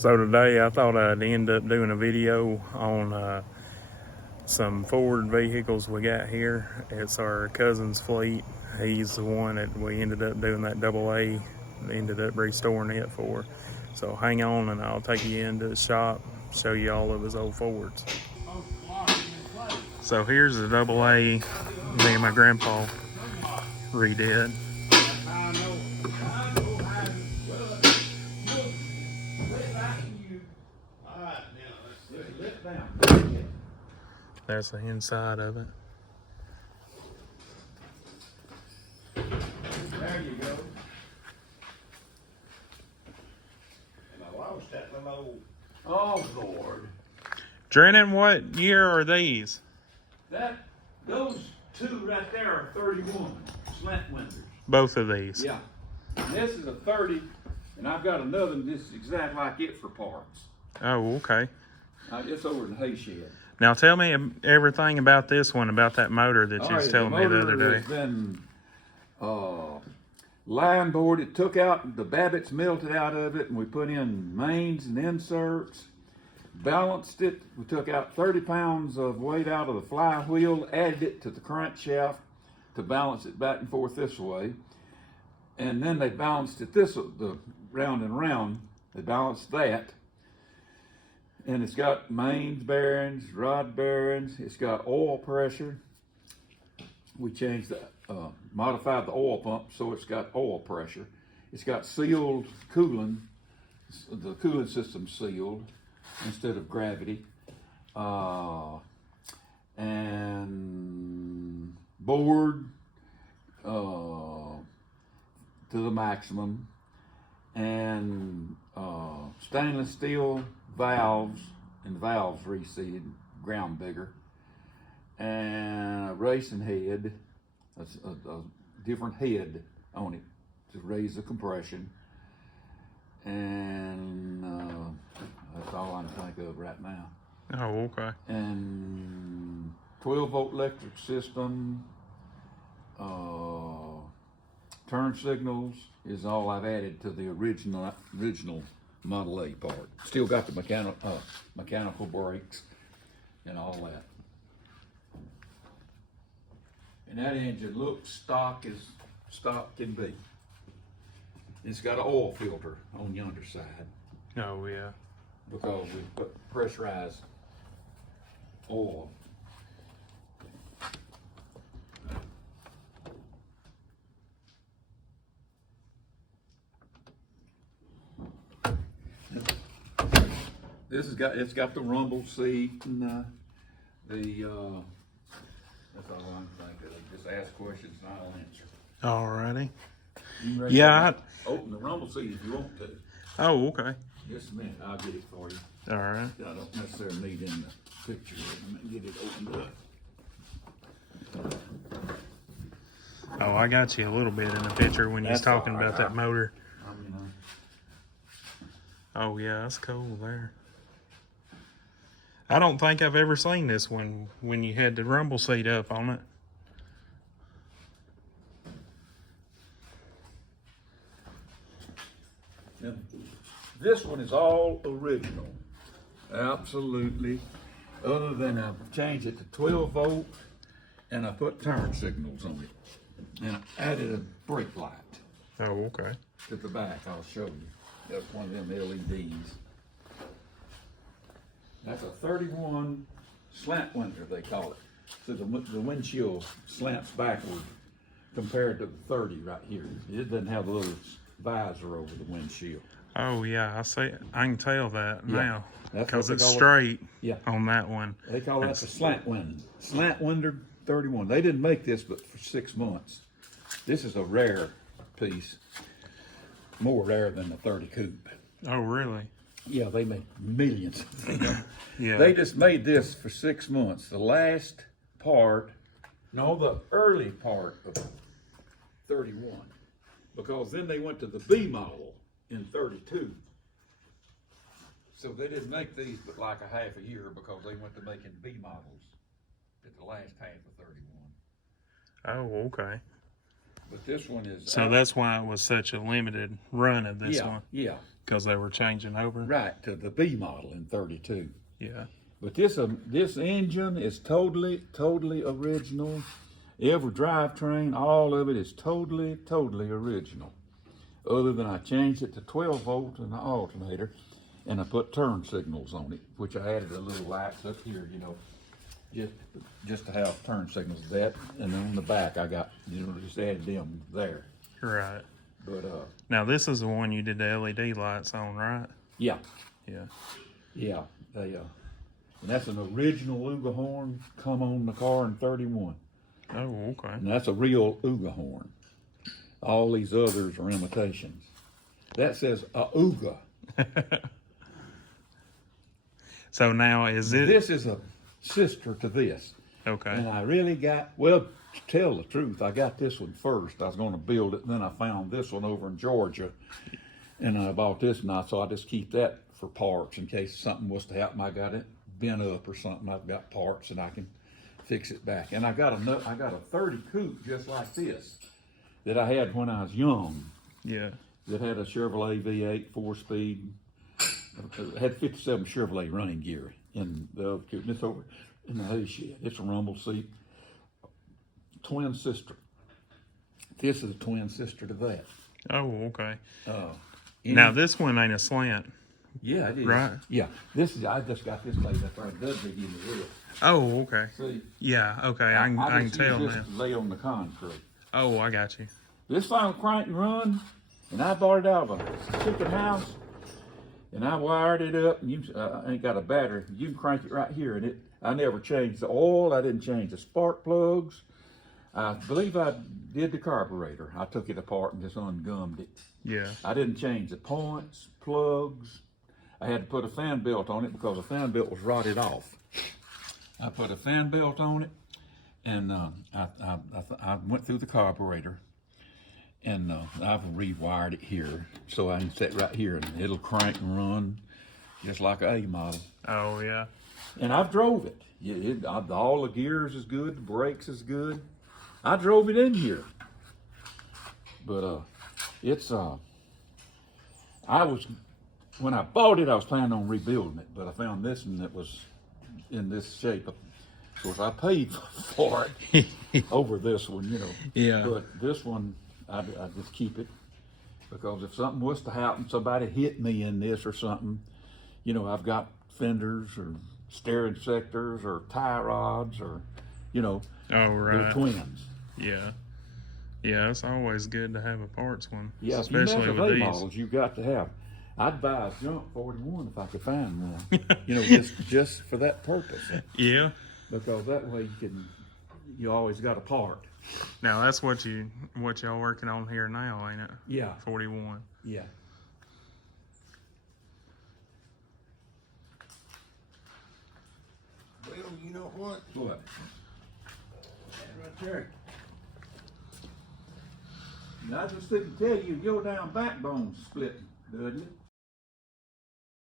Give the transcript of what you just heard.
So today I thought I'd end up doing a video on some Ford vehicles we got here. It's our cousin's fleet. He's the one that we ended up doing that AA, ended up restoring it for. So hang on and I'll take you into the shop, show you all of his old Fords. So here's the AA me and my grandpa redid. There's the inside of it. There you go. And I lost that little old, oh Lord. Drennan, what year are these? Those two right there are 31 slant windows. Both of these? Yeah. And this is a 30, and I've got another one that's exact like it for parts. Oh, okay. It's over in the hay shed. Now tell me everything about this one, about that motor that you was telling me the other day. Has been line boarded, took out, the Babbitts melted out of it, and we put in mains and inserts, balanced it. We took out 30 pounds of weight out of the flywheel, added it to the crankshaft to balance it back and forth this way. And then they balanced it the round and round, they balanced that. And it's got mains bearings, rod bearings. It's got oil pressure. We changed that, modified the oil pump so it's got oil pressure. It's got sealed cooling, the cooling system sealed instead of gravity. And bored to the maximum. And stainless steel valves, and the valves reseated, ground bigger, and a racing head, a different head on it to raise the compression, and that's all I can think of right now. Oh, okay. And 12-volt electric system, turn signals is all I've added to the original Model A part. Still got the mechanical brakes and all that. And that engine looks stock as stock can be. It's got an oil filter on the underside. Oh, yeah. Because we put pressurized oil. It's got the rumble seat and that's all I'm thinking of. Just ask questions and I'll answer. Alrighty. Yeah. Open the rumble seat if you want to. Oh, okay. Just a minute, I'll get it for you. Alright. I don't necessarily need in the picture. I'm gonna get it opened up. Oh, I got you a little bit in the picture when you was talking about that motor. Oh, yeah, that's cool there. I don't think I've ever seen this one when you had the rumble seat up on it. Now, this one is all original. Absolutely. Other than I've changed it to 12 volt and I put turn signals on it. And I added a brake light Oh, okay. to the back. I'll show you. That's one of them LEDs. That's a 31 slant window, they call it. So the windshield slants backward compared to the 30 right here. It doesn't have a little visor over the windshield. Oh, yeah, I see. I can tell that now because what they it's call it. straight Yeah. on that one. They call that the slant window. Slant window 31. They didn't make this but for 6 months. This is a rare piece. More rare than the 30 coupe. Oh, really? Yeah, they made millions of them. Yeah. They just made this for 6 months. The last part, no, the early part of 31. Because then they went to the B model in 32. So they didn't make these but like a half a year because they went to making B models at the last half of 31. Oh, okay. But this one is So that's why it was such a limited run of this one, yeah, because they were changing over. right, to the B model in 32. Yeah. But this engine is totally original. Every drivetrain, all of it is totally original. Other than I changed it to 12 volt in the alternator, and I put turn signals on it, which I added a little lights up here, you know, just to have turn signals. That, and then on the back I got, you know, just added them there. Right. But Now this is the one you did the LED lights on, right? yeah, Yeah. they and that's an original Uga horn come on the car in 31. Oh, okay. And that's a real Uga horn. All these others are imitations. That says a Uga. So now is it? This is a sister to this. Okay. And I really got, well, to tell the truth, I got this one first. I was going to build it, and then I found this one over in Georgia. And I bought this, and I thought I'd just keep that for parts in case something was to happen. I got it bent up or something. I've got parts, and I can fix it back. And I got a 30 coupe just like this that I had when I was young. Yeah. That had a Chevrolet V8 4-speed. Had 57 Chevrolet running gear in the other coupe. It's over in the hay shed. It's a rumble seat. Twin sister. This is a twin sister to that. Oh, okay. Any- Now this one ain't a slant. Yeah, it is. Right. Yeah, this is. I just got this laid up there. Dudley gave me this. Oh, okay. See, Yeah. Okay. I can just tell use now. this to lay on the concrete. Oh, I got you. This final crank and run, and I bought it out of a chicken house, and I wired it up. And I ain't got a battery. You can crank it right here, and it. I never changed the oil. I didn't change the spark plugs. I believe I did the carburetor. I took it apart and just ungummed it. Yeah. I didn't change the points, plugs. I had to put a fan belt on it because the fan belt was rotted off. I put a fan belt on it, and I went through the carburetor, and I've rewired it here so I can sit right here, and it'll crank and run just like a model. Oh, yeah. And I've drove it. All the gears is good, the brakes is good. I drove it in here, but when I bought it, I was planning on rebuilding it, but I found this one that was in this shape. Of course, I paid for it over this one, you know. Yeah. But this one, I just keep it because if something was to happen, somebody hit me in this or something, you know, I've got fenders or steering sectors or tie rods or, you know, Oh, right. they're twins. Yeah. Yeah, it's always good to have a parts one. Yeah, Especially if you mess with with these. models, you've got to have. I'd buy a junk 41 if I could find one. You know, just for that purpose. Yeah. Because that way you always got a part. Now that's what y'all working on here now, ain't it? Yeah. 41. Yeah. Well, you know what? What? Right there. And I just didn't tell you your damn backbone's splitting, doesn't it?